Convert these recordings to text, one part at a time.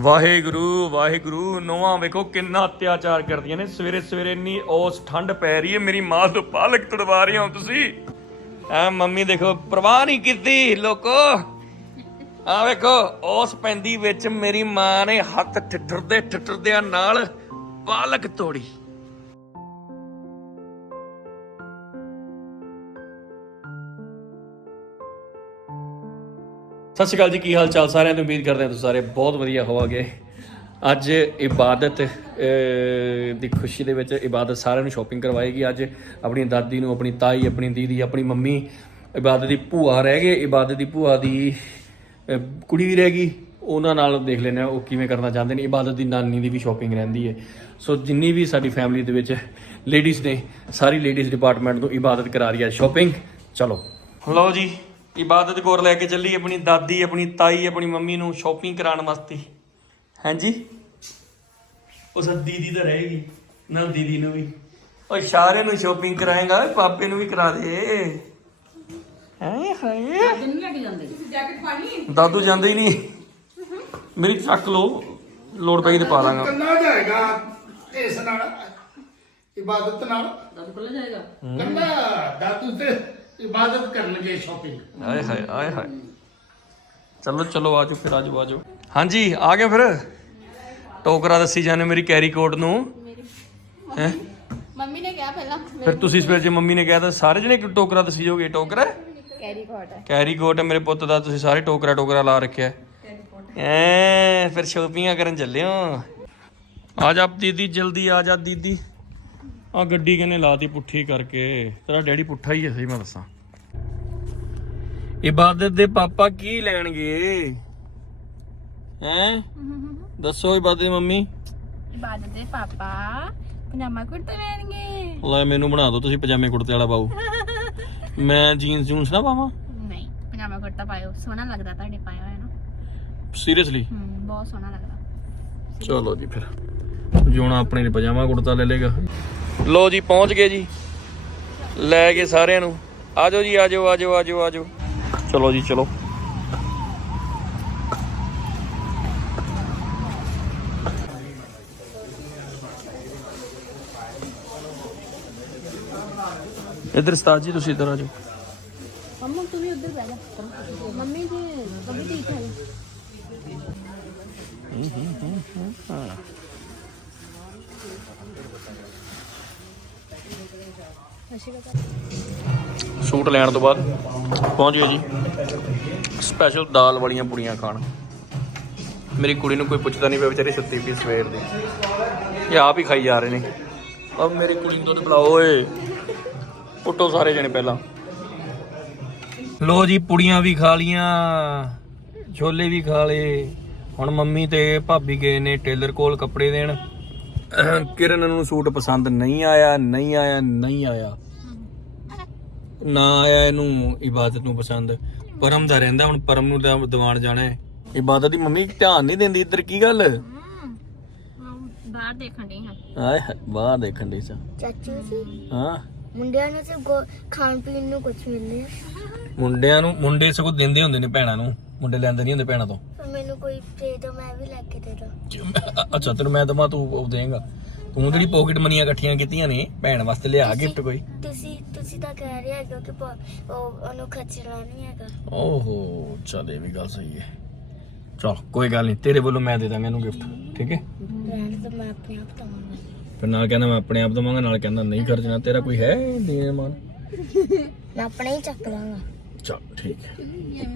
ਵਾਹਿਗੁਰੂ ਵਾਹਿਗੁਰੂ ਨੋਆਂ ਵੇਖੋ ਕਿੰਨਾ ਅਤਿਆਚਾਰ ਕਰਦੀਆਂ ਨੇ। ਸਵੇਰੇ ਸਵੇਰੇ ਇੰਨੀ ਔਸ ਠੰਡ ਪੈ ਰਹੀ ਹੈ, ਮੇਰੀ ਮਾਂ ਤੋਂ ਪਾਲਕ ਤੜਵਾ ਰਹੇ ਹੋ ਤੁਸੀਂ। ਐ ਮੰਮੀ ਦੇਖੋ, ਪ੍ਰਵਾਹ ਨਹੀਂ ਕੀਤੀ ਲੋਕੋ। ਆ ਵੇਖੋ, ਔਸ ਪੈਂਦੀ ਵਿੱਚ ਮੇਰੀ ਮਾਂ ਨੇ ਹੱਥ ਠਿੱਠਰਦੇ ਠਿੱਠਰਦਿਆਂ ਨਾਲ ਪਾਲਕ ਤੋੜੀ। ਸਤਿ ਸ਼੍ਰੀ ਅਕਾਲ ਜੀ, ਕੀ ਹਾਲ ਚਾਲ ਸਾਰਿਆਂ ਨੂੰ ਉਮੀਦ ਕਰਦੇ ਹਾਂ ਤੁਸੀਂ ਸਾਰੇ ਬਹੁਤ ਵਧੀਆ ਹੋਵਾਂਗੇ। ਅੱਜ ਇਬਾਦਤ ਦੀ ਖੁਸ਼ੀ ਦੇ ਵਿੱਚ ਇਬਾਦਤ ਸਾਰਿਆਂ ਨੂੰ ਸ਼ਾਪਿੰਗ ਕਰਵਾਏਗੀ। ਅੱਜ ਆਪਣੀ ਦਾਦੀ ਨੂੰ, ਆਪਣੀ ਤਾਈ, ਆਪਣੀ ਦੀਦੀ, ਆਪਣੀ ਮੰਮੀ ਇਬਾਦਤ ਦੀ ਭੂਆ ਰਹਿ ਗਏ। ਇਬਾਦਤ ਦੀ ਭੂਆ ਦੀ ਕੁੜੀ ਵੀ ਰਹਿ ਗਈ। ਉਹਨਾਂ ਨਾਲ ਦੇਖ ਲੈਂਦੇ ਹਾਂ ਉਹ ਕਿਵੇਂ ਕਰਨਾ ਚਾਹੁੰਦੇ ਨੇ। ਇਬਾਦਤ ਦੀ ਨਾਨੀ ਦੀ ਵੀ ਸ਼ਾਪਿੰਗ ਰਹਿੰਦੀ ਹੈ। ਸੋ ਜਿੰਨੀ ਵੀ ਸਾਡੀ ਫੈਮਿਲੀ ਦੇ ਵਿੱਚ ਲੇਡੀਜ਼ ਨੇ, ਸਾਰੀ ਲੇਡੀਜ਼ ਡਿਪਾਰਟਮੈਂਟ ਤੋਂ ਇਬਾਦਤ ਕਰਾ ਰਹੀ ਹੈ ਸ਼ਾਪਿੰਗ ਚਲੋ। ਲਓ ਜੀ ਇਬਾਦਤ ਕੋਰ ਲੈ ਕੇ ਚੱਲੀ ਆਪਣੀ ਦਾਦੀ ਆਪਣੀ ਤਾਈ ਆਪਣੀ ਮੰਮੀ ਨੂੰ ਸ਼ਾਪਿੰਗ ਕਰਾਉਣ ਵਾਸਤੇ। ਹਾਂਜੀ? ਉਸ ਦੀਦੀ ਤਾਂ ਰਹੇਗੀ ਨਾ ਦੀਦੀ ਨੂੰ ਵੀ। ਓਏ ਸਾਰੇ ਨੂੰ ਸ਼ਾਪਿੰਗ ਕਰਾਏਗਾ ਓਏ ਪਾਪੇ ਨੂੰ ਵੀ ਕਰਾ ਦੇ। ਹਾਏ ਹਾਏ। ਦਾਦੂ ਜਾਂਦੇ। ਹੀ ਨਹੀਂ। ਮੇਰੀ ਚੱਕ ਲੋ ਲੋੜ ਪਈ ਤੇ ਪਾ ਲਾਂਗਾ। ਕੰਨਾ ਜਾਏਗਾ ਇਸ ਨਾਲ ਇਬਾਦਤ ਨਾਲ। ਦਾਦੂ ਕੋਲ ਜਾਏਗਾ? ਕੰਨਾ ਦਾਦੂ ਤੇ ਇਬਾਦਤ ਕਰਨਗੇ ਸ਼ਾਪਿੰਗ ਆਏ ਹਾਏ ਆਏ ਹਾਏ। ਚਲੋ ਚਲੋ ਆਜੋ ਫਿਰ ਆਜੋ ਆਜੋ ਹਾਂਜੀ ਆ ਗਏ ਫਿਰ? ਟੋਕਰਾ ਦੱਸੀ ਜਾਂਦੇ ਮੇਰੀ ਕੈਰੀ ਕੋਟ ਨੂੰ। ਹੈ? ਮੰਮੀ ਨੇ ਕਿਹਾ ਪਹਿਲਾਂ। ਫਿਰ ਤੁਸੀਂ ਸਵੇਰ ਜੇ ਮੰਮੀ ਨੇ ਕਿਹਾ ਤਾਂ ਸਾਰੇ ਜਣੇ ਇੱਕ ਟੋਕਰਾ ਦੱਸੀ ਜਾਓਗੇ? ਟੋਕਰਾ? ਕੈਰੀ ਕੋਟ ਹੈ। ਕੈਰੀ ਕੋਟ ਹੈ ਮੇਰੇ ਪੁੱਤ ਦਾ ਤੁਸੀਂ ਸਾਰੇ ਟੋਕਰਾ ਟੋਕਰਾ ਲਾ ਰੱਖਿਆ ਐ ਫਿਰ ਸ਼ੋਪਿੰਗਾਂ ਕਰਨ ਚੱਲੇ ਹੋ। ਆ ਜਾ ਦੀਦੀ ਜਲਦੀ ਆ ਜਾ ਦੀਦੀ। ਆ ਗੱਡੀ ਕਿਨੇ ਲਾਤੀ ਪੁੱਠੀ ਕਰਕੇ? ਤੇਰਾ ਡੈਡੀ ਪੁੱਠਾ ਹੀ ਹੈ ਸਹੀ ਮੈਂ ਦੱਸਾਂ। ਇਬਾਦਤ ਦੇ ਪਾਪਾ ਕੀ ਲੈਣਗੇ? ਹੈਂ? ਦੱਸੋ ਇਬਾਦਤ ਦੀ ਮੰਮੀ। ਇਬਾਦਤ ਦੇ ਪਾਪਾ ਪਜਾਮਾ ਕੁੜਤਾ ਲੈਣਗੇ। ਲੈ ਮੈਨੂੰ ਬਣਾ ਦਿਓ ਤੁਸੀਂ ਪਜਾਮੇ ਕੁੜਤੇ ਵਾਲਾ ਪਾਓ। ਮੈਂ ਜੀਨਸ ਜੂਨਸ ਨਾ ਪਾਵਾਂ? ਨਹੀਂ ਪਜਾਮਾ ਕੁੜਤਾ ਪਾਇਓ ਸੋਹਣਾ ਲੱਗਦਾ ਤੁਹਾਡੇ ਪਾਇਆ ਹੋਇਆ ਨਾ। ਸੀਰੀਅਸਲੀ ਹੂੰ ਬਹੁਤ ਸੋਹਣਾ ਲੱਗਦਾ। ਚਲੋ ਜੀ ਫਿਰ। ਜੋਣਾ ਆਪਣੇ ਲਈ ਪਜਾਮਾ ਕੁੜਤਾ ਲੈ ਲੇਗਾ। ਲੋ ਜੀ ਪਹੁੰਚ ਗਏ ਜੀ। ਲੈ ਕੇ ਸਾਰਿਆਂ ਨੂੰ। ਆਜੋ ਜੀ ਆਜੋ ਆਜੋ ਆਜੋ ਆਜੋ ਚਲੋ ਜੀ ਚਲੋ। ਇਧਰ ਉਸਤਾਦ ਜੀ ਤੁਸੀਂ ਇਧਰ ਆਜੋ ਮੰਮਾ ਤੂੰ ਵੀ ਉੱਧਰ ਬਹਿ ਜਾ। ਮੰਮੀ ਜੀ ਕभी ਠੀਕ ਹੈ। ਸੂਟ ਲੈਣ ਤੋਂ ਬਾਅਦ ਪਹੁੰਚ ਗਏ ਜੀ। ਸਪੈਸ਼ਲ ਦਾਲ ਵਾਲੀਆਂ ਪੁੜੀਆਂ ਖਾਣ। ਮੇਰੀ ਕੁੜੀ ਨੂੰ ਕੋਈ ਪੁੱਛਦਾ ਨਹੀਂ ਪਿਆ ਵਿਚਾਰੀ ਸੁੱਤੀ ਪਈ ਸਵੇਰ ਦੀ। ਇਹ ਆਪ ਹੀ ਖਾਈ ਜਾ ਰਹੇ ਨੇ। ਅਬ ਮੇਰੀ ਕੁੜੀ ਨੂੰ ਦੁੱਧ ਪਿਲਾਓ ਓਏ। ਉੱਟੋ ਸਾਰੇ ਜਣੇ ਪਹਿਲਾਂ। ਲੋ ਜੀ, ਪੁੜੀਆਂ ਵੀ ਖਾ ਲੀਆਂ ਛੋਲੇ ਵੀ ਖਾ ਲਏ। ਹੁਣ ਮੰਮੀ ਤੇ ਭਾਬੀ ਗਏ ਨੇ ਟੇਲਰ ਕੋਲ ਕੱਪੜੇ ਦੇਣ। ਕਿਰਨ ਨੂੰ ਸੂਟ ਪਸੰਦ ਨਹੀਂ ਆਇਆ ਨਹੀਂ ਆਇਆ ਨਹੀਂ ਆਇਆ। ਨਾ ਆਇਆ ਇਹਨੂੰ ਇਬਾਦਤ ਨੂੰ ਪਸੰਦ। ਪਰਮ ਦਾ ਰਹਿੰਦਾ ਹੁਣ ਪਰਮ ਨੂੰ ਤਾਂ ਦੀਵਾਨ ਜਾਣਾ ਹੈ। ਇਬਾਦਤ ਦੀ ਮੰਮੀ ਧਿਆਨ ਨਹੀਂ ਦਿੰਦੀ ਇੱਧਰ ਕੀ ਗੱਲ? ਬਾਹਰ ਦੇਖਣ ਡਈ ਹਾਂ। ਆਏ ਬਾਹਰ ਦੇਖਣ ਦੀ ਸਾ। ਚਾਚੂ ਜੀ ਹਾਂ। ਮੁੰਡਿਆਂ ਨੂੰ ਸਿਰਫ ਗੋ- ਖਾਣ ਪੀਣ ਨੂੰ ਕੁਝ ਮਿਲਦੇ ਮੁੰਡਿਆਂ ਨੂੰ ਮੁੰਡੇ ਸਗੋਂ ਦਿੰਦੇ ਹੁੰਦੇ ਨੇ ਭੈਣਾਂ ਨੂੰ। ਮੁੰਡੇ ਲੈਂਦੇ ਨਹੀਂ ਹੁੰਦੇ ਭੈਣਾਂ ਤੋਂ। ਕੋਈ ਦੇ ਦੋ ਮੈਂ ਵੀ ਲੈ ਕੇ ਦੇ ਦਾਂ ਅੱਛਾ ਤੈਨੂੰ ਮੈਂ ਦਮਾ ਤੂੰ ਉਹ ਦੇਂਗਾ। ਤੂੰ ਜਿਹੜੀ ਪਾਕਟ ਮਨੀਆਂ ਇਕੱਠੀਆਂ ਕੀਤੀਆਂ ਨੇ ਭੈਣ ਵਾਸਤੇ ਲਿਆ ਗਿਫਟ ਕੋਈ? ਤੁਸੀਂ ਤੁਸੀਂ ਤਾਂ ਕਹਿ ਰਹੇ ਹੋ ਕਿ ਪ- ਉਹ ਉਹਨੂੰ ਖਰਚਣਾ ਨਹੀਂ ਹੈਗਾ। ਓਹੋ ਚੱਲ ਇਹ ਵੀ ਗੱਲ ਸਹੀ ਹੈ। ਚਲ ਕੋਈ ਗੱਲ ਨਹੀਂ ਤੇਰੇ ਵੱਲੋਂ ਮੈਂ ਦੇ ਦਾਂਗਾ ਇਹਨੂੰ ਗਿਫਟ ਠੀਕ ਹੈ? ਰਹਿਣ ਤਾਂ ਮੈਂ ਆਪਣੇ ਆਪ ਦਵਾਂਗਾ। ਫਿਰ ਨਾਲ ਕਹਿੰਦਾ ਮੈਂ ਆਪਣੇ ਆਪ ਦਵਾਂਗਾ ਨਾਲ ਕਹਿੰਦਾ ਨਹੀਂ ਖਰਚਣਾ ਤੇਰਾ ਕੋਈ ਹੈ ਦੇਣ ਮਾਨ ਮੈਂ ਆਪਣੇ ਹੀ ਚੱਕ ਲਾਂਗਾ ਚਲ ਠੀਕ ਹੈ।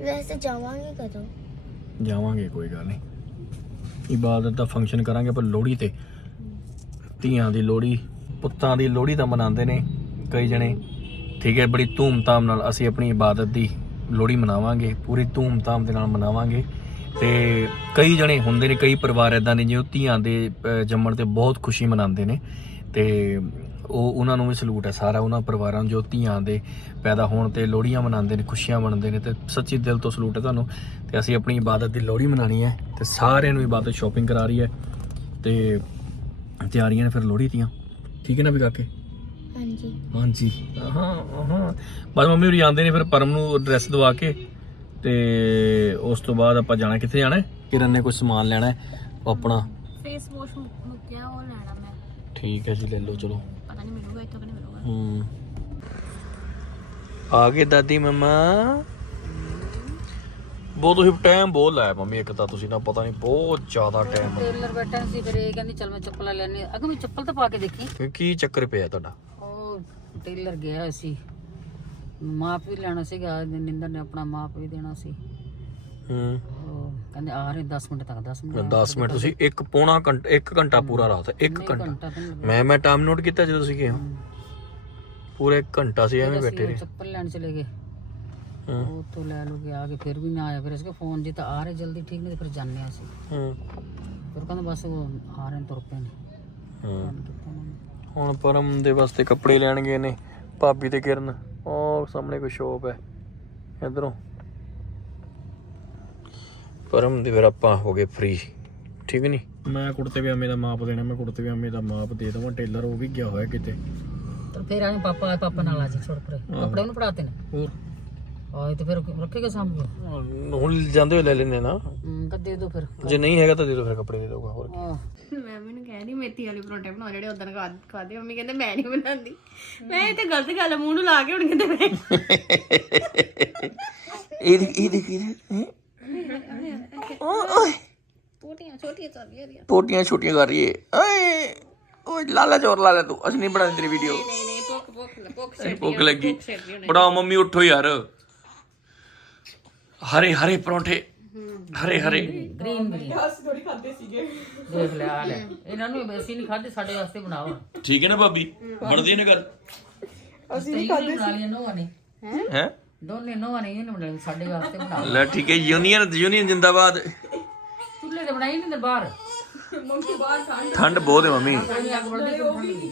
ਵੈਸੇ ਜਾਵਾਂਗੇ ਕਦੋਂ? ਜਾਵਾਂਗੇ ਕੋਈ ਗੱਲ ਨਹੀਂ। ਇਬਾਦਤ ਦਾ ਫੰਕਸ਼ਨ ਕਰਾਂਗੇ ਪਰ ਲੋਹੜੀ ਤੇ। ਧੀਆਂ ਦੀ ਲੋਹੜੀ, ਪੁੱਤਾਂ ਦੀ ਲੋਹੜੀ ਤਾਂ ਮਨਾਉਂਦੇ ਨੇ ਕਈ ਜਣੇ। ਠੀਕ ਹੈ, ਬੜੀ ਧੂਮ-ਧਾਮ ਨਾਲ ਅਸੀਂ ਆਪਣੀ ਇਬਾਦਤ ਦੀ ਲੋਹੜੀ ਮਨਾਵਾਂਗੇ, ਪੂਰੀ ਧੂਮ-ਧਾਮ ਦੇ ਨਾਲ ਮਨਾਵਾਂਗੇ। ਤੇ ਕਈ ਜਣੇ ਹੁੰਦੇ ਨੇ, ਕਈ ਪਰਿਵਾਰ ਇਦਾਂ ਦੇ ਜਿਹੋ ਧੀਆਂ ਦੇ ਜੰਮਣ ਤੇ ਬਹੁਤ ਖੁਸ਼ੀ ਮਨਾਉਂਦੇ ਨੇ। ਤੇ ਉਹ ਉਹਨਾਂ ਨੂੰ ਵੀ ਸਲੂਟ ਹੈ ਸਾਰਾ ਉਹਨਾਂ ਪਰਿਵਾਰਾਂ ਜੋ ਧੀਆਂ ਦੇ ਪੈਦਾ ਹੋਣ ਤੇ ਲੋਹੜੀਆਂ ਮਨਾਉਂਦੇ ਨੇ ਖੁਸ਼ੀਆਂ ਮਨਾਉਂਦੇ ਨੇ ਤੇ ਸੱਚੀ ਦਿਲ ਤੋਂ ਸਲੂਟ ਹੈ ਤੁਹਾਨੂੰ। ਤੇ ਅਸੀਂ ਆਪਣੀ ਇਬਾਦਤ ਦੀ ਲੋਹੜੀ ਮਨਾਣੀ ਹੈ ਤੇ ਸਾਰਿਆਂ ਨੂੰ ਇਬਾਦਤ ਸ਼ਾਪਿੰਗ ਕਰਾ ਰਹੀ ਹੈ ਤੇ ਤਿਆਰੀਆਂ ਨੇ ਫਿਰ ਲੋਹੜੀ ਦੀਆਂ। ਠੀਕ ਹੈ ਨਾ ਵੀ ਕਾਕੇ ਹਾਂਜੀ। ਹਾਂਜੀ। ਹਾਂ ਹਾਂ। ਬਸ ਮੰਮੀ ਹੋਰੀ ਆਉਂਦੇ ਨੇ ਫਿਰ ਪਰਮ ਨੂੰ ਡਰੈਸ ਦਵਾ ਕੇ ਤੇ ਉਸ ਤੋਂ ਬਾਅਦ ਆਪਾਂ ਜਾਣਾ ਕਿੱਥੇ ਜਾਣਾ ਹੈ? ਕਿਰਨ ਨੇ ਕੁਝ ਸਮਾਨ ਲੈਣਾ ਹੈ ਆਪਣਾ ਫੇਸ ਵਾਸ਼ ਮੁੱਕਿਆ ਉਹ ਲੈਣਾ ਠੀਕ ਹੈ ਜੀ ਲੈ ਲਓ ਚਲੋ। ਪਤਾ ਨਹੀਂ ਮਿਲੂਗਾ ਇੱਥੋਂ ਕਿ ਨਹੀਂ ਮਿਲੂਗਾ। ਹੂੰ। ਆ ਗਏ ਦਾਦੀ ਮਮਾ। ਬਹੁਤ ਤੁਸੀਂ ਟਾਈਮ ਬਹੁਤ ਲਾਇਆ ਮੰਮੀ ਇੱਕ ਤਾਂ ਤੁਸੀਂ ਨਾ ਪਤਾ ਨਹੀਂ ਬਹੁਤ ਜ਼ਿਆਦਾ ਟਾਈਮ ਟੇਲਰ ਬੈਠਾ ਸੀ ਫਿਰ ਇਹ ਕਹਿੰਦੀ ਚਲ ਮੈਂ ਚੱਪਲਾਂ ਲੈਣੀ ਅਗਰ ਮੈਂ ਚੱਪਲ ਤਾਂ ਪਾ ਕੇ ਦੇਖੀ। ਕੀ ਚੱਕਰ ਪਿਆ ਤੁਹਾਡਾ? ਉਹ ਟੇਲਰ ਗਿਆ ਸੀ। ਮਾਪ ਵੀ ਲੈਣਾ ਸੀਗਾ ਨਿੰਦਰ ਨੇ ਆਪਣਾ ਮਾਪ ਵੀ ਦੇਣਾ ਸੀ। ਹੂੰ। ਕਹਿੰਦੇ ਆ ਰਹੇ 10 ਮਿੰਟ ਤੱਕ 10 ਮਿੰਟ 10 ਮਿੰਟ ਤੁਸੀਂ ਇੱਕ ਪੌਣਾ ਘੰਟਾ 1 ਘੰਟਾ ਪੂਰਾ ਰਾਤ 1 ਘੰਟਾ। ਤਾਂ। ਮੈਂ ਮੈਂ ਟਾਈਮ ਨੋਟ ਕੀਤਾ ਜਦੋਂ ਤੁਸੀਂ ਗਏ ਹੋ। ਪੂਰਾ 1 ਘੰਟਾ ਸੀ ਐਵੇਂ ਬੈਠੇ ਰਹੇ। ਚੱਪਲ ਲੈਣ ਚਲੇ ਗਏ। ਉਹ ਉੱਥੋਂ ਲੈ ਲੋ ਕੇ ਆ ਕੇ ਫਿਰ ਵੀ ਨਾ ਆਇਆ ਫਿਰ ਇਸਕੇ ਫੋਨ ਜੀ ਤਾਂ ਆ ਰਹੇ ਜਲਦੀ ਠੀਕ ਨਹੀਂ ਤੇ ਫਿਰ ਹਾਂ ਅਸੀਂ। ਹੂੰ। ਫਿਰ ਕਹਿੰਦਾ ਬਸ ਉਹ ਆ ਰਹੇ ਤੁਰ ਪਏ ਨੇ। ਹੁਣ ਪਰਮ ਦੇ ਵਾਸਤੇ ਕੱਪੜੇ ਲੈਣ ਗਏ ਨੇ ਭਾਬੀ ਤੇ ਕਿਰਨ। ਉਹ ਸਾਹਮਣੇ ਕੋਈ ਸ਼ੋਪ ਹੈ। ਇਧਰੋਂ। ਪਰਮ ਦੇ ਫਿਰ ਆਪਾਂ ਹੋ ਗਏ ਫ੍ਰੀ ਠੀਕ ਨਹੀਂ? ਮੈਂ ਕੁੜਤੇ ਪਜਾਮੇ ਦਾ ਮਾਪ ਦੇਣਾ ਮੈਂ ਕੁੜਤੇ ਪਜਾਮੇ ਦਾ ਮਾਪ ਦੇ ਦਵਾਂ ਟੇਲਰ ਉਹ ਵੀ ਗਿਆ ਹੋਇਆ ਕਿਤੇ। ਤਾਂ ਫਿਰ ਆਏ ਪਾਪਾ ਪਾਪਾ ਨਾਲ ਆ ਜੀ ਛੋੜ ਪਰੇ। ਕੱਪੜੇ ਉਹਨੂੰ ਪੜਾਤੇ ਨੇ ਹੋਰ? ਆਏ ਤੇ ਫਿਰ ਰੱਖੇਗਾ ਸਾਹਮਣੇ ਹੁਣ ਜਾਂਦੇ ਹੋਏ ਲੈ ਲੈਣੇ ਨਾ। ਹੂੰ ਤਾਂ ਦੇ ਦੋ ਫਿਰ। ਜੇ ਨਹੀਂ ਹੈਗਾ ਤਾਂ ਦੇ ਦੋ ਫਿਰ ਕੱਪੜੇ ਦੇ ਦੋਗਾ ਹੋਰ ਮੈਂ ਮੈਨੂੰ ਕਹਿ ਰਹੀ ਮੇਥੀ ਵਾਲੇ ਪਰੌਂਠੇ ਬਣਾਓ ਜਿਹੜੇ ਉਦੋਂ ਖਾਦੇ ਮੰਮੀ ਕਹਿੰਦੇ ਮੈਂ ਨਹੀਂ ਬਣਾਉਂਦੀ। ਮੈਂ ਇਹ ਤੇ ਗਲਤ ਗੱਲ ਮੂੰਹ ਨੂੰ ਲਾ ਕੇ ਹੁਣ ਕਹਿੰਦੇ ਮੈਂ ਇਹ ਇਹ ਦੇਖੀ ਓਏ ਟੋਟੀਆਂ ਛੋਟੀਆਂ ਚੱਲੀਆਂ ਰੀਆਂ ਪੋਟੀਆਂ ਛੋਟੀਆਂ ਕਰ ਰਹੀ ਏ ਓਏ ਓਏ ਲਾਲਾ ਚੋਰ ਲਾਲਾ ਤੂੰ ਅਸੀਂ ਨਹੀਂ ਬਣਾਉਂਦੇ ਤੇਰੀ ਵੀਡੀਓ ਨਹੀਂ ਨਹੀਂ ਭੁੱਖ ਭੁੱਖ ਭੁੱਖ ਭੁੱਖ ਲੱਗੀ ਬਣਾਓ ਮੰਮੀ ਉੱਠੋ ਯਾਰ ਹਰੇ ਹਰੇ ਪਰੌਂਠੇ ਹਰੇ ਹਰੇ ਗ੍ਰੀਨ ਗ੍ਰੀਨ ਦੇਖ ਲੈ ਆ ਲੈ ਇਹਨਾਂ ਨੂੰ ਅਸੀਂ ਨਹੀਂ ਖਾਦੇ ਸਾਡੇ ਵਾਸਤੇ ਬਣਾਓ ਠੀਕ ਹੈ ਨਾ ਭਾਬੀ ਬਣਦੀ ਨਾ ਗੱਲ ਅਸੀਂ ਨਹੀਂ ਖਾਦੇ ਬਣਾ ਲਈਆਂ ਨੋਆਂ ਨੇ ਹੈ ਦੋਨੇ ਨੋਆਂ ਨੇ ਇਹਨੇ ਬਣਾਈ ਸਾਡੇ ਵਾਸਤੇ ਬਣਾਓ ਲੈ ਠੀਕ ਹੈ ਯੂਨੀਅਨ ਯੂਨੀਅਨ ਜਿੰਦਾਬਾਦ। ਚੁੱਲ੍ਹੇ ਤੇ ਬਣਾਈ ਨਹੀਂ ਬਾਹਰ। ਠੰਡ ਬਹੁਤ ਹੈ ਮੰਮੀ। ਕੋਈ ਅੱਗ ਬਲਦੀ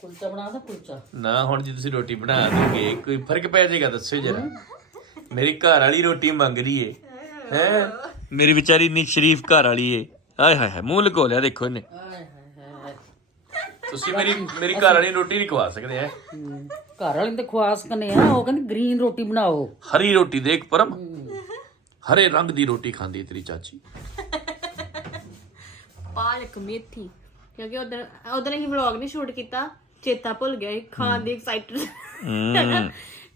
ਕੁਲਚਾ ਬਣਾ ਦਾ ਕੁਲਚਾ। ਨਾ ਹੁਣ ਜੇ ਤੁਸੀਂ ਰੋਟੀ ਬਣਾ ਦੋਗੇ ਕੋਈ ਫ਼ਰਕ ਪੈ ਜਾਏਗਾ ਦੱਸੋ ਜਰਾ। ਮੇਰੀ ਘਰ ਵਾਲੀ ਰੋਟੀ ਮੰਗ ਰਹੀ ਏ। ਹੈ? ਮੇਰੀ ਵਿਚਾਰੀ ਨੀ ਸ਼ਰੀਫ ਘਰ ਵਾਲੀ ਏ। ਹਾਏ ਹਾਏ ਹਾਏ ਮੂੰਹ ਲਗੋ ਲਿਆ ਦੇਖੋ ਇਹਨੇ। ਆਏ ਹਾਏ ਹਾਏ। ਤੁਸੀਂ ਮੇਰੀ ਮੇਰੀ ਘਰ ਵਾਲੀ ਨੂੰ ਰੋਟੀ ਨਹੀਂ ਖਵਾ ਸਕਦੇ ਹੈ? ਹੂੰ। ਘਰ ਵਾਲੇ ਨੂੰ ਤੇ ਖਵਾਸ ਕਨੇ ਆ ਉਹ ਕਹਿੰਦੀ ਗ੍ਰੀਨ ਰੋਟੀ ਬਣਾਓ। ਹਰੀ ਰੋਟੀ ਦੇਖ ਪਰਮ। ਹਰੇ ਰੰਗ ਦੀ ਰੋਟੀ ਖਾਂਦੀ ਹੈ ਤੇਰੀ ਚਾਚੀ। ਪਾਲਕ ਮੇਥੀ ਕਿਉਂਕਿ ਉਦੋਂ ਉਦੋਂ ਅਸੀਂ ਵਲੌਗ ਨਹੀਂ ਸ਼ੂਟ ਕੀਤਾ ਚੇਤਾ ਭੁੱਲ ਗਿਆ ਸੀ, ਖਾਣ ਦੀ ਐਕਸਾਈਟਡ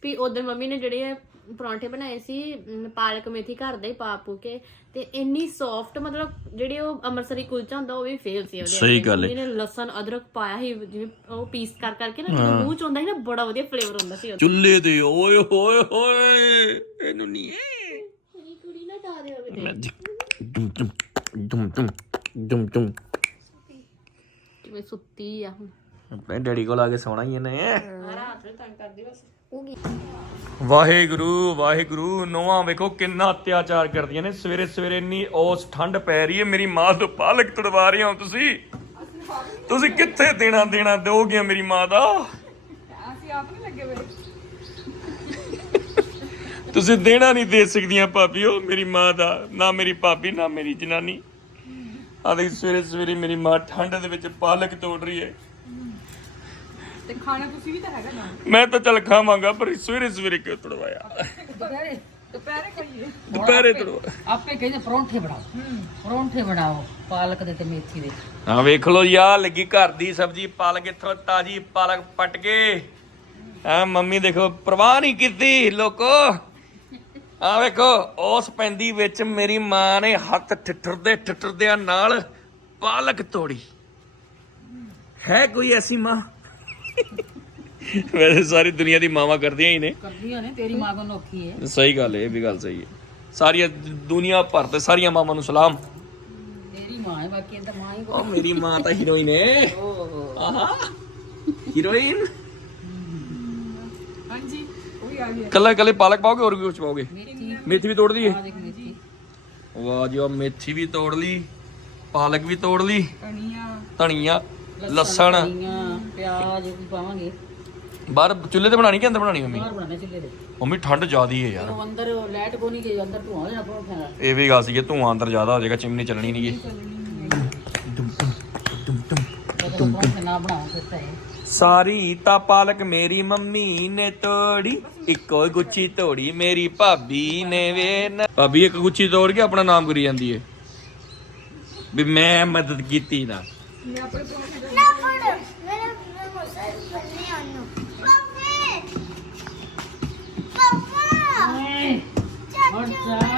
ਵੀ ਉਦੋਂ ਮੰਮੀ ਨੇ ਜਿਹੜੇ ਪਰੌਂਠੇ ਬਣਾਏ ਸੀ ਅਮ, ਪਾਲਕ ਮੇਥੀ ਘਰ ਦਾ ਹੀ ਪਾ ਪੂ ਕੇ ਤੇ ਇੰਨੀ ਸੌਫਟ ਮਤਲਬ ਜਿਹੜੇ ਉਹ ਅੰਮ੍ਰਿਤਸਰੀ ਕੁਲਚਾ ਹੁੰਦਾ ਉਹ ਵੀ ਫੇਲ ਸੀ ਉਹਦੇ ਸਹੀ। ਗੱਲ ਹੈ। ਮੰਮੀ ਨੇ ਲਸਣ ਅਦਰਕ ਪਾਇਆ ਸੀ ਜਿਵੇਂ ਉਹ ਪੀਸ ਕਰ ਕਰਕੇ ਨਾ ਜਦੋਂ ਮੂੰਹ ਚ ਆਉਂਦਾ ਸੀ ਨਾ ਬੜਾ ਵਧੀਆ ਫਲੇਵਰ ਹੁੰਦਾ ਸੀ ਉਹਦਾ। ਚੁੱਲ੍ਹੇ ਦੇ ਓਏ ਹੋਏ ਹੋਏ ਇਹਨੂੰ ਨਹੀਂ ਏ ਕੁੜੀ ਨਾ ਡਾ ਦੇ ਹੋਵੇ ਮੈਂ ਜੀ- ਡੁਮ ਡੁਮ ਡੁਮ ਡੁਮ ਡੁਮ ਡੁਮ। ਜਿਵੇਂ ਸੁੱਤੀ ਆ ਹੁਣ। ਆਪਣੇ ਡੈਡੀ ਕੋਲ ਆ ਕੇ ਸੌਣਾ ਹੀ ਇਹਨੇ। ਰਾਤ ਨੂੰ ਤੰਗ ਕਰਦੀ ਬਸ। ਵਾਹਿਗੁਰੂ ਵਾਹਿਗੁਰੂ ਨੋਆ ਵੇਖੋ ਕਿੰਨਾ ਅਤਿਆਚਾਰ ਕਰਦੀਆਂ ਨੇ। ਸਵੇਰੇ ਸਵੇਰੇ ਇੰਨੀ ਉਸ ਠੰਡ ਪੈ ਰਹੀ ਹੈ ਮੇਰੀ ਮਾਂ ਤੋਂ ਪਾਲਕ ਤੜਵਾ ਰਹੇ ਹੋ ਤੁਸੀਂ। ਤੁਸੀਂ ਕਿੱਥੇ ਦੇਣਾ ਦੇਣਾ ਦਿਓਗੇ ਮੇਰੀ ਮਾਂ ਦਾ? ਅਸੀਂ ਆਪ ਨਹੀਂ ਲੱਗੇ ਵੇ ਤੁਸੀਂ ਦੇਣਾ ਨਹੀਂ ਦੇ ਸਕਦੀਆਂ ਭਾਬੀ ਉਹ ਮੇਰੀ ਮਾਂ ਦਾ। ਨਾ ਮੇਰੀ ਭਾਬੀ ਨਾ ਮੇਰੀ ਜਨਾਨੀ। ਆ ਦੇਖ ਸਵੇਰੇ ਸਵੇਰੇ ਮੇਰੀ ਮਾਂ ਠੰਡ ਦੇ ਵਿੱਚ ਪਾਲਕ ਤੋੜ ਰਹੀ ਹੈ। ਤੇ ਖਾਣਾ ਤੁਸੀਂ ਵੀ ਤਾਂ ਹੈਗਾ ਨਾ। ਮੈਂ ਤਾਂ ਚੱਲ ਖਾਵਾਂਗਾ ਪਰ ਸਵੇਰੇ ਸਵੇਰੇ ਕਿਉਂ ਤੜਵਾਇਆ? ਦੁਪਹਿਰੇ। ਦੁਪਹਿਰੇ ਖਾਈਏ। ਦੁਪਹਿਰੇ ਤੜਵਾ ਆਪੇ ਕਹਿੰਦੇ ਪਰੌਂਠੇ ਬਣਾਓ। ਪਰੌਂਠੇ ਬਣਾਓ ਪਾਲਕ ਦੇ ਤੇ ਮੇਥੀ ਦੇ। ਹਾਂ ਵੇਖ ਲਓ ਯਾ ਲੱਗੀ ਘਰ ਦੀ ਸਬਜ਼ੀ ਪਾਲਕ ਇੱਥੋਂ ਤਾਜੀ ਪਾਲਕ ਪਟ ਕੇ। ਆ ਮੰਮੀ ਦੇਖੋ ਪਰਵਾਹ ਨਹੀਂ ਕੀਤੀ ਲੋਕੋ। ਆ ਵੇਖੋ ਉਸ ਪੈਂਦੀ ਵਿੱਚ ਮੇਰੀ ਮਾਂ ਨੇ ਹੱਥ ਠਿੱਠਰਦੇ ਠਿੱਠਰਦਿਆਂ ਨਾਲ ਪਾਲਕ ਤੋੜੀ। ਹੈ ਕੋਈ ਐਸੀ ਮਾਂ? ਵੈਸੇ ਸਾਰੀ ਦੁਨੀਆ ਦੀ ਮਾਵਾਂ ਕਰਦੀਆਂ ਹੀ ਨੇ। ਕਰਦੀਆਂ ਨੇ ਤੇਰੀ ਮਾਂ ਕੋ ਨੋਖੀ ਹੈ ਸਹੀ ਗੱਲ ਹੈ ਇਹ ਵੀ ਗੱਲ ਸਹੀ ਹੈ ਸਾਰੀਆਂ ਦੁਨੀਆ ਭਰ ਤੇ ਸਾਰੀਆਂ ਮਾਵਾਂ ਨੂੰ ਸਲਾਮ। ਤੇਰੀ ਮਾਂ ਹੈ ਬਾਕੀ ਤਾਂ ਮਾਂ ਹੀ ਉਹ ਮੇਰੀ ਮਾਂ ਤਾਂ ਹੀਰੋਇਨ ਹੈ ਓਹ। ਆਹਾ ਹੀਰੋਇਨ? ਹਾਂਜੀ ਉਹ ਵੀ ਆ ਗਿਆ ਕੱਲਾ ਕੱਲੇ ਪਾਲਕ ਪਾਓਗੇ ਹੋਰ ਵੀ ਕੁਝ ਪਾਓਗੇ? ਮੇਥੀ। ਮੇਥੀ ਵੀ ਤੋੜ ਦਈਏ ਆ ਦੇਖ ਮੇਥੀ। ਵਾਹ ਜੀ ਵਾਹ ਮੇਥੀ ਵੀ ਤੋੜ ਲਈ ਪਾਲਕ ਵੀ ਤੋੜ ਲਈ। ਧਨੀਆ। ਧਨੀਆ। ਲਸਣ ਧਨੀਆ ਪਿਆਜ਼ ਵੀ ਪਾਵਾਂਗੇ। ਬਾਹਰ ਚੁੱਲ੍ਹੇ ਤੇ ਬਣਾਣੀ ਕਿ ਅੰਦਰ ਬਣਾਣੀ ਮੰਮੀ? ਬਾਹਰ ਬਣਾਣੇ ਚੁੱਲ੍ਹੇ ਦੇ ਮੰਮੀ ਠੰਡ ਜ਼ਿਆਦੀ ਹੈ ਯਾਰ। ਉਹ ਅੰਦਰ ਲਾਈਟ ਕੋ ਨਹੀਂ ਗਈ ਅੰਦਰ ਧੂਆਂ ਹੋ ਜਾਣਾ ਪਰੌਂਠਿਆਂ ਦਾ। ਇਹ ਵੀ ਗੱਲ ਸੀ ਕਿ ਧੂਆਂ ਅੰਦਰ ਜ਼ਿਆਦਾ ਹੋ ਜਾਏਗਾ ਚਿਮਨੀ ਚੱਲਣੀ ਨਹੀਂ ਗੀ ਜਦੋਂ ਪਰੌਂਠੇ ਨਾ ਬਣਾਓ ਫਿਰ ਤਾਂ ਇਹ। ਸਾਰੀ ਤਾਂ ਪਾਲਕ ਮੇਰੀ ਮੰਮੀ ਨੇ ਤੋੜੀ ਇੱਕੋ ਗੁੱਛੀ ਤੋੜੀ ਮੇਰੀ ਭਾਬੀ ਨੇ ਵੇ ਨਾ- ਭਾਬੀ ਇੱਕ ਗੁੱਛੀ ਤੋੜ ਕੇ ਆਪਣਾ ਨਾਮ ਕਰੀ ਜਾਂਦੀ ਏ। ਵੀ ਮੈਂ ਮਦਦ ਕੀਤੀ ਨਾ। ਨਾ ਫੜ ਮੇਰੇ Aja.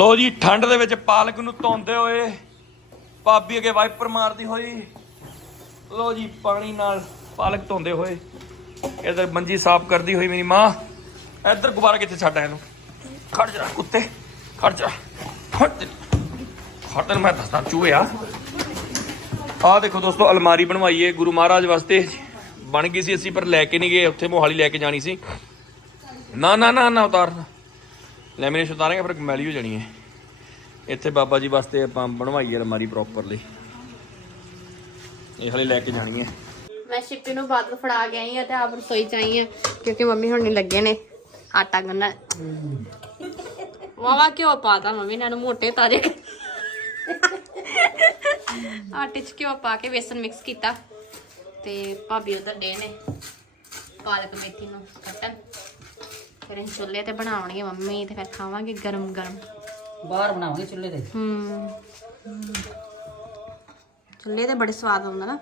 ਲੋ ਜੀ, ਠੰਡ ਦੇ ਵਿੱਚ ਪਾਲਕ ਨੂੰ ਧੋਂਦੇ ਹੋਏ ਭਾਬੀ ਅਗੇ ਵਾਈਪਰ ਮਾਰਦੀ ਹੋਈ। ਲੋ ਜੀ, ਪਾਣੀ ਨਾਲ ਪਾਲਕ ਧੋਂਦੇ ਹੋਏ। ਇਧਰ ਮੰਜੀ ਸਾਫ਼ ਕਰਦੀ ਹੋਈ ਮੇਰੀ ਮਾਂ। ਇਧਰ ਗੁਬਾਰਾ ਕਿੱਥੇ ਛੱਡਿਆ ਇਹਨੂੰ? ਖੜ ਜਾ, ਕੁੱਤੇ। ਖੜ ਜਾ। ਖੜ ਖੜ ਤੈਨੂੰ ਮੈਂ ਦੱਸਦਾ, ਚੂਹੇ ਆ। ਦੇਖੋ ਦੋਸਤੋ, ਅਲਮਾਰੀ ਬਣਵਾਈ ਏ ਗੁਰੂ ਮਹਾਰਾਜ ਵਾਸਤੇ। ਬਣ ਗਈ ਸੀ ਅਸੀਂ, ਪਰ ਲੈ ਕੇ ਨਹੀਂ ਗਏ। ਉੱਥੇ ਮੋਹਾਲੀ ਲੈ ਕੇ ਜਾਣੀ ਸੀ। ਨਾ ਨਾ ਨਾ ਨਾ ਉਤਾਰ ਲੈਮੀਨੇਸ਼ਨ ਉਤਾਰਾਂਗੇ ਫਿਰ ਮੈਲੀ ਹੋ ਜਾਣੀ ਹੈ। ਇੱਥੇ ਬਾਬਾ ਜੀ ਵਾਸਤੇ ਆਪਾਂ ਬਣਵਾਈ ਹੈ ਅਲਮਾਰੀ ਪ੍ਰੋਪਰਲੀ ਇਹ ਹਲੇ ਲੈ ਕੇ ਜਾਣੀ ਹੈ। ਮੈਂ ਸ਼ਿਪੀ ਨੂੰ ਬਾਅਦ ਫੜਾ ਕੇ ਆਈ ਆ ਤੇ ਆਪ ਰਸੋਈ ਚ ਆਈ ਆ ਕਿਉਂਕਿ ਮੰਮੀ ਹੁਣ ਨਹੀਂ ਲੱਗੇ ਨੇ। ਆਟਾ ਗੁੰਨਣ। ਵਾਵਾ ਘਿਓ ਪਾਤਾ ਮੰਮੀ ਨੇ ਮੋਟੇ ਤਾਰੇ ਆਟੇ ਚ ਘਿਓ ਪਾ ਕੇ ਵੇਸਨ ਮਿਕਸ ਕੀਤਾ। ਤੇ ਭਾਬੀ ਉਧਰ ਡੇ ਨੇ, ਪਾਲਕ ਮੇਥੀ ਨੂੰ ਕੱਟਣ। ਫਿਰ ਅਸੀਂ ਚੁੱਲ੍ਹੇ ਤੇ ਬਣਾਉਣਗੇ ਮੰਮੀ ਤੇ ਫਿਰ ਖਾਵਾਂਗੇ ਗਰਮ ਗਰਮ। ਬਾਹਰ ਬਣਾਵਾਂਗੇ ਚੁੱਲ੍ਹੇ ਤੇ। ਹੂੰ। ਚੁੱਲ੍ਹੇ ਤੇ ਬੜੇ ਸਵਾਦ ਆਉਂਦਾ ਨਾ।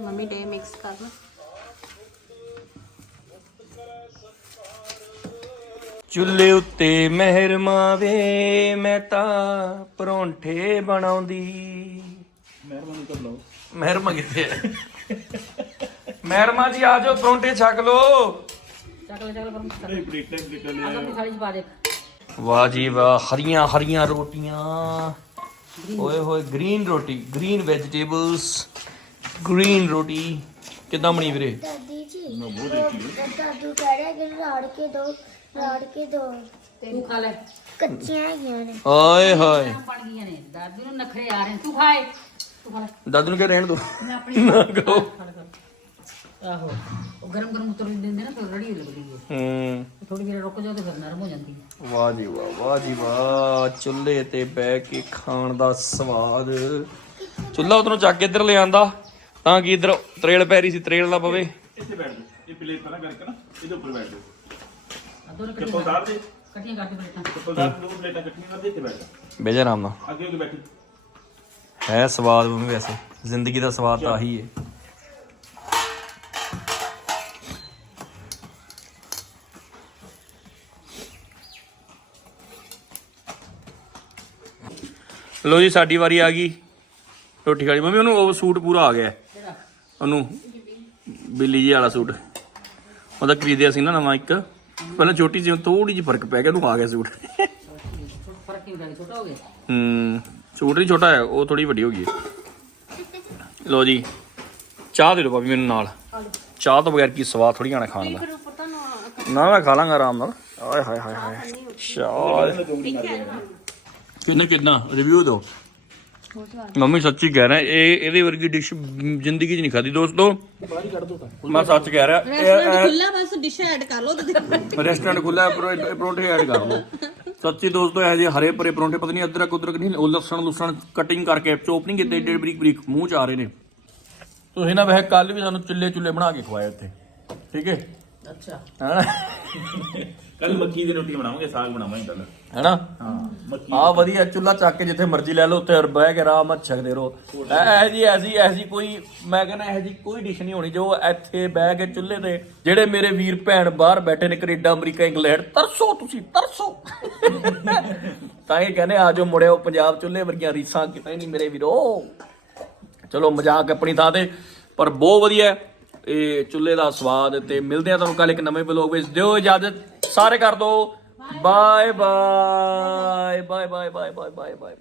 ਮੰਮੀ ਡੇ ਮਿਕਸ ਕਰ ਲਓ। ਚੁੱਲ੍ਹੇ ਉੱਤੇ ਮਹਿਰ ਮਾਵੇ ਮੈਂ ਤਾਂ ਪਰੌਂਠੇ ਬਣਾਉਂਦੀ। ਮਹਿਰਮਾ ਕਿੱਥੇ ਹੈ ਮਹਿਰਮਾ ਜੀ ਆ ਜਾਓ ਪਰੌਂਠੇ ਛਕ ਲੋ ਚੱਕ ਲੈ ਚੱਕ ਲੈ ਪਰ ਆਲੂ ਦੀ ਥਾਲੀ ਚ ਪਾ ਦੇ। ਵਾਹ ਜੀ ਵਾਹ ਹਰੀਆਂ ਹਰੀਆਂ ਰੋਟੀਆਂ। ਓਏ ਹੋਏ ਗ੍ਰੀਨ ਰੋਟੀ ਗ੍ਰੀਨ ਵੈਜੀਟੇਬਲਸ ਗ੍ਰੀਨ ਰੋਟੀ। ਕਿੱਦਾਂ ਬਣੀ ਵੀਰੇ? ਦਾਦੀ ਜੀ ਉਹ ਦਾਦੂ ਕਹਿ ਰਿਹਾ ਕਿ ਰਾੜ ਕੇ ਦੋ ਰਾੜ ਕੇ ਦੋ। ਤੂੰ ਖਾ ਲੈ। ਕੱਚੀਆਂ ਹੈਗੀਆਂ ਨੇ। ਓਏ ਹੋਏ। ਬਣ ਗਈਆਂ ਨੇ। ਦਾਦੀ ਨੂੰ ਨਖਰੇ ਆ ਰਹੇ ਨੇ। ਤੂੰ ਖਾਏ ਤੂੰ ਖਾ ਲੈ। ਦਾਦੂ ਨੂੰ ਕਹਿ ਰਹਿਣ ਦੋ। ਮੈਂ ਆਪਣੀ ਨਾ ਕਹੋ ਆਹੋ ਉਹ ਗਰਮ ਗਰਮ ਉਤਰ ਦਿੰਦੇ ਨਾ ਫਿਰ ਰੜੀ ਲੱਗਦੀ ਹੈ। ਹੂੰ। ਥੋੜੀ ਦੇਰ ਰੁਕ ਜਾਓ ਤੇ ਫਿਰ ਨਰਮ ਹੋ ਜਾਂਦੀ ਹੈ। ਵਾਹ ਜੀ ਵਾਹ ਵਾਹ ਜੀ ਵਾਹ। ਚੁੱਲ੍ਹੇ ਤੇ ਬਹਿ ਕੇ ਖਾਣ ਦਾ ਸਵਾਦ। ਚੁੱਲ੍ਹਾ ਉਧਰੋਂ ਚੱਕ ਕੇ ਇੱਧਰ ਲੈ ਆਂਦਾ ਤਾਂ ਕਿ ਇੱਧਰ ਤਰੇਲ ਪੈ ਰਹੀ ਸੀ ਤਰੇਲ ਨਾ ਪਵੇ। ਇੱਥੇ ਬੈਠ ਜਾਓ ਇਹ ਪਲੇਟ ਪਹਿਲਾਂ ਕਰਕੇ ਨਾ ਇਹਦੇ ਉੱਪਰ ਬੈਠ ਆ ਦੋਨੋਂ ਚੱਪਲ ਉਤਾਰ ਦੇ। ਇਕੱਠੀਆਂ ਕਰਕੇ ਪਲੇਟਾਂ। ਚੱਪਲ ਉਤਾਰ ਦੋ ਪਲੇਟਾਂ ਇਕੱਠੀਆਂ ਕਰ ਦੇ ਇੱਥੇ ਬੈਠ ਜਾ। ਬਹਿ ਜਾ ਆਰਾਮ ਨਾਲ। ਅੱਗੇ ਹੋ ਕੇ ਬੈਠੀ ਹੈ ਸਵਾਦ ਮੰਮੀ ਵੈਸੇ ਜ਼ਿੰਦਗੀ ਦਾ ਸਵਾਦ ਤਾਂ ਆਹੀ ਹੈ। ਲੋ ਜੀ, ਸਾਡੀ ਵਾਰੀ ਆ ਗਈ। ਰੋਟੀ ਖਾਣੀ ਮੰਮੀ, ਉਹਨੂੰ ਉਹ ਸੂਟ ਪੂਰਾ ਆ ਗਿਆ। ਉਹਨੂੰ ਬਿੱਲੀ ਜੀ ਵਾਲਾ ਸੂਟ। ਉਹਦਾ ਖਰੀਦਿਆ ਸੀ ਨਾ ਨਵਾਂ ਇੱਕ। ਪਹਿਲਾਂ ਛੋਟੀ ਜਿਹੀ ਥੋੜੀ ਜਿਹੀ ਫ਼ਰਕ ਪੈ ਗਿਆ, ਉਹਨੂੰ ਆ ਗਿਆ ਸੂਟ। ਫ਼ਰਕ ਨਹੀਂ ਪੈਗਾ ਛੋਟਾ ਹੋ ਗਿਆ ਹੂੰ ਸੂਟ ਨਹੀਂ ਛੋਟਾ ਹੈ, ਉਹ ਥੋੜੀ ਵੱਡੀ ਹੋ ਗਈ ਲੋ ਜੀ, ਚਾਹ ਦੇ ਦਿਓ ਭਾਬੀ ਮੈਨੂੰ ਨਾਲ। ਚਾਹ ਤੋਂ ਬਗੈਰ ਕੀ ਸਵਾਦ ਥੋੜੀ ਆਣਾ ਖਾਣ ਦਾ। ਨਾ, ਮੈਂ ਖਾ ਲਾਂਗਾ ਆਰਾਮ ਨਾਲ। ਆਏ ਹਾਏ ਹਾਏ ਹਾਏ। ਚਾਹ ਕਿੰਨਾ ਕਿੰਨਾ? ਰਿਵਿਊ ਦਿਓ। ਮੰਮੀ ਸੱਚੀ ਕਹਿ ਰਿਹਾ ਇਹ ਇਹਦੇ ਵਰਗੀ ਡਿਸ਼ ਜ਼ਿੰਦਗੀ 'ਚ ਨਹੀਂ ਖਾਦੀ ਦੋਸਤੋ ਮੈਂ ਸੱਚ ਕਹਿ ਰਿਹਾ ਖੁੱਲਾ ਬਸ ਡਿਸ਼ ਐਡ ਕਰ ਲਓ ਤੇ। ਰੈਸਟੋਰੈਂਟ ਖੁੱਲਾ ਪਰੌਂਠੇ ਐਡ ਕਰ ਲਓ। ਸੱਚੀ ਦੋਸਤੋ ਇਹ ਜਿਹੇ ਹਰੇ ਭਰੇ ਪਰੌਂਠੇ ਪਤਾ ਨਹੀਂ ਅਦਰਕ ਉਦਰਕ ਨਹੀਂ ਉਹ ਲਸਣ ਲੁਸਣ ਕਟਿੰਗ ਕਰਕੇ ਚੋਪ ਨਹੀਂ ਕੀਤੇ ਏਡੇ ਬਰੀਕ ਬਰੀਕ ਮੂੰਹ ਚ ਆ ਰਹੇ ਨੇ। ਤੁਸੀਂ ਨਾ ਵੈਸੇ ਕੱਲ ਵੀ ਸਾਨੂੰ ਚੁੱਲੇ ਚੁੱਲੇ ਬਣਾ ਕੇ ਖਵਾਏ ਉੱਥੇ। ਠੀਕ ਹੈ? ਅੱਛਾ। ਹੈਨਾ? ਕੱਲ ਮੱਕੀ ਦੀ ਰੋਟੀ ਬਣਾਵਾਂਗੇ ਸਾਗ ਬਣਾਵਾਂਗੇ ਕੱਲ ਹੈਨਾ? ਹਾਂ ਮੱਕੀ ਆ ਵਧੀਆ ਚੁੱਲਾ ਚੱਕ ਕੇ ਜਿੱਥੇ ਮਰਜ਼ੀ ਲੈ ਲਓ ਉੱਥੇ ਬਹਿ ਕੇ ਆਰਾਮ ਨਾਲ ਛਕਦੇ ਰਹੋ। ਇਹ ਜੀ ਐਸੀ ਐਸੀ ਕੋਈ ਮੈਂ ਕਹਿੰਦਾ ਇਹ ਜੀ ਕੋਈ ਡਿਸ਼ ਨਹੀਂ ਹੋਣੀ ਜੋ ਇੱਥੇ ਬਹਿ ਕੇ ਚੁੱਲ੍ਹੇ ਤੇ ਜਿਹੜੇ ਮੇਰੇ ਵੀਰ ਭੈਣ ਬਾਹਰ ਬੈਠੇ ਨੇ ਕੈਨੇਡਾ ਅਮਰੀਕਾ ਇੰਗਲੈਂਡ ਤਰਸੋ ਤੁਸੀਂ ਤਰਸੋ। ਤਾਂ ਇਹ ਕਹਿੰਦੇ ਆ ਜਾਓ ਮੁੜਿਓ ਪੰਜਾਬ ਚੁੱਲ੍ਹੇ ਵਰਗੀਆਂ ਰੀਸਾਂ ਕਿਤੇ ਨਹੀਂ ਮੇਰੇ ਵੀਰੋ। ਚਲੋ ਮਜ਼ਾਕ ਆਪਣੀ ਥਾਂ ਤੇ ਪਰ ਬਹੁਤ ਵਧੀਆ ਹੈ। ਇਹ ਚੁੱਲ੍ਹੇ ਦਾ ਸਵਾਦ ਤੇ ਮਿਲਦੇ ਆ ਤੁਹਾਨੂੰ ਕੱਲ ਇੱਕ ਨਵੇਂ ਵਲੋਗ ਵਿੱਚ। ਦਿਓ ਇਜਾਜ਼ਤ। ਸਾਰੇ ਕਰ ਦੋ। Bye bye bye bye bye bye bye bye